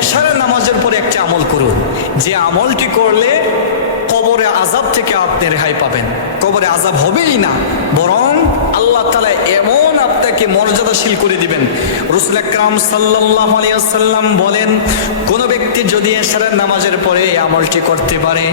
এশারের নামাজের পরে একটা আমল করুন, যে আমলটি করলে কবরে আযাব থেকে আপনি রেহাই পাবেন। কবরে আযাব হবেই না, বরং আল্লাহ তাআলা এমন আপনাকে মর্যাদাশীল করে দিবেন। রাসূল আকরাম সাল্লাল্লাহু আলাইহি ওয়াসাল্লাম বলেন, কোন ব্যক্তি যদি এশারের নামাজের পরে এই আমলটি করতে পারে,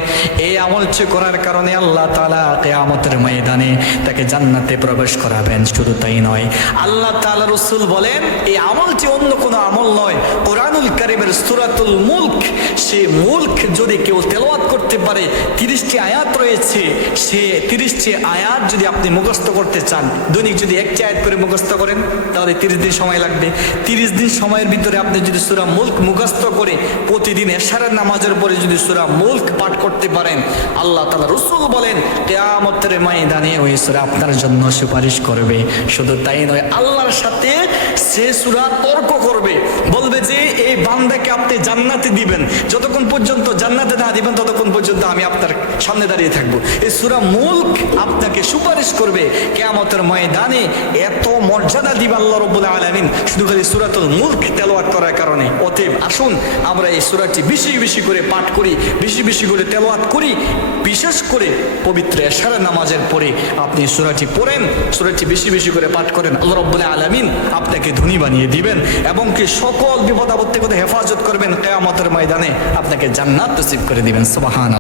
এই আমলটি করার কারণে আল্লাহ তাআলা কিয়ামতের ময়দানে তাকে জান্নাতে প্রবেশ করাবেন। শুধু তাই নয়, আল্লাহ তাআলা রাসূল বলেন এই আমলটি অন্য কোনো আমল নয়, কোরআনুল কারীমের সূরাতুল মুলক, সেই মুলক যদি কেউ তেলাওয়াত করতে পারে, 30টি আয়াত রয়েছে, সে 30টি আয়াত যদি আপনি মুখস্থ করতে চান, দৈনিক যদি একটি আয়াত করে মুখস্থ করেন তাহলে 30 দিন সময় লাগবে। 30 দিন সময়ের ভিতরে আপনি যদি সূরা মুলক মুখস্থ করে প্রতিদিন এশারের নামাজের পরে যদি সূরা মুলক পাঠ করতে পারেন, আল্লাহ তাআলা রাসূল বলেন কিয়ামতের ময়দানে ওই সূরা আপনার জন্য সুপারিশ করবে। শুধু তাই নয়, আল্লাহর সাথে সে সূরা তর্ক করবে, বলবে যে এই বান্দাকে আপনি জান্নাতে দিবেন, যতক্ষণ পর্যন্ত জান্নাতে না দিবেন ততক্ষণ পর্যন্ত আমি আপনার সামনে দাঁড়িয়ে থাকবো। এই সূরা মুলক আপনাকে সুপারিশ করবে কিয়ামতের ময়দানে। এত মর্যাদা দিবেন আল্লাহ রাব্বুল আলামিন শুধু খালি সূরাতুল মুলক তেলাওয়াত করার কারণে। অতএব আসুন আমরা এই সূরাটি বেশি বেশি করে পাঠ করি, বেশি বেশি করে তেলাওয়াত করি। বিশেষ করে পবিত্র এশারের নামাজের পরে আপনি সূরাটি পড়েন, সূরাটি বেশি বেশি করে পাঠ করেন, আল্লাহ রাব্বুল আলামিন আপনাকে ধনী বানিয়ে দিবেন এবং কি সকল বিপদ আপদ থেকে হেফাজত করবেন। কিয়ামতের ময়দানে আপনাকে জান্নাত নসিব করে দিবেন। সুবহানাল্লাহ।